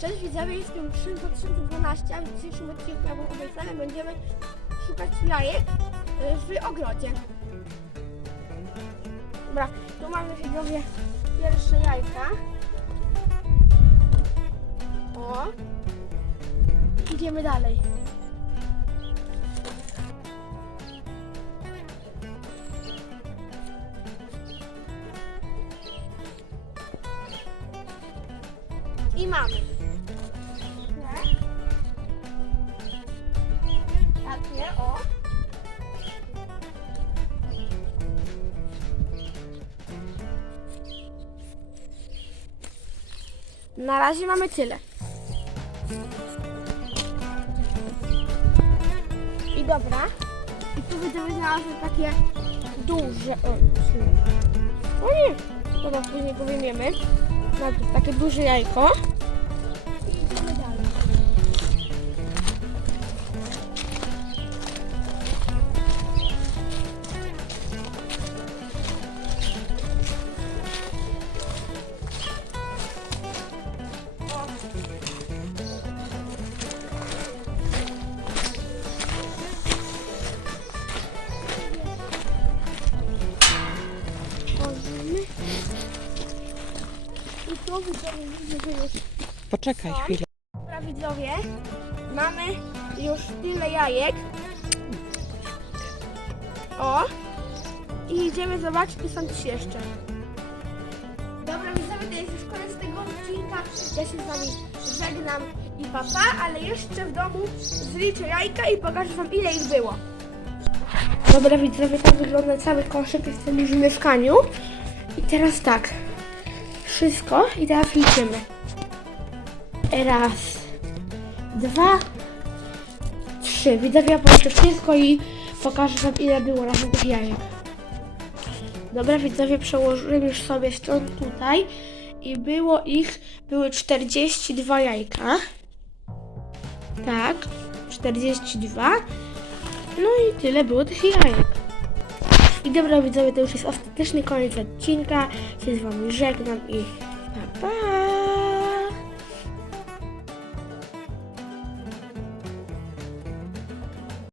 Cześć widzowie, jestem 3 2012, a w dzisiejszym odcinku, jak wam będziemy szukać jajek y, w ogrodzie. Dobra, tu mamy widzowie pierwsze jajka. O. Idziemy dalej. I mamy. Na razie mamy tyle. I dobra. I tu znalazły takie duże. O, trzy. o nie! Dobra, później to takie duże jajko. Tu widzowie widzę, że już Poczekaj chwilę. Dobra widzowie, mamy już tyle jajek. O! I idziemy zobaczyć, co są ci jeszcze. Dobra widzowie, to jest już koniec tego odcinka. Ja się z wami żegnam i papa, ale jeszcze w domu zliczę jajka i pokażę wam ile ich było. Dobra widzowie, tak wygląda cały koszyk, jestem już w mieszkaniu. I teraz tak, wszystko i teraz liczymy. Raz, dwa, trzy. Widzowie, ja policzę wszystko i pokażę wam ile było razem tych jajek. Dobra, widzowie, przełożyłem już sobie stąd tutaj i było ich, były 42 jajka. Tak, 42. No i tyle było tych jajek. I dobra, widzowie, to już jest ostateczny koniec odcinka. Się z wami żegnam i pa pa!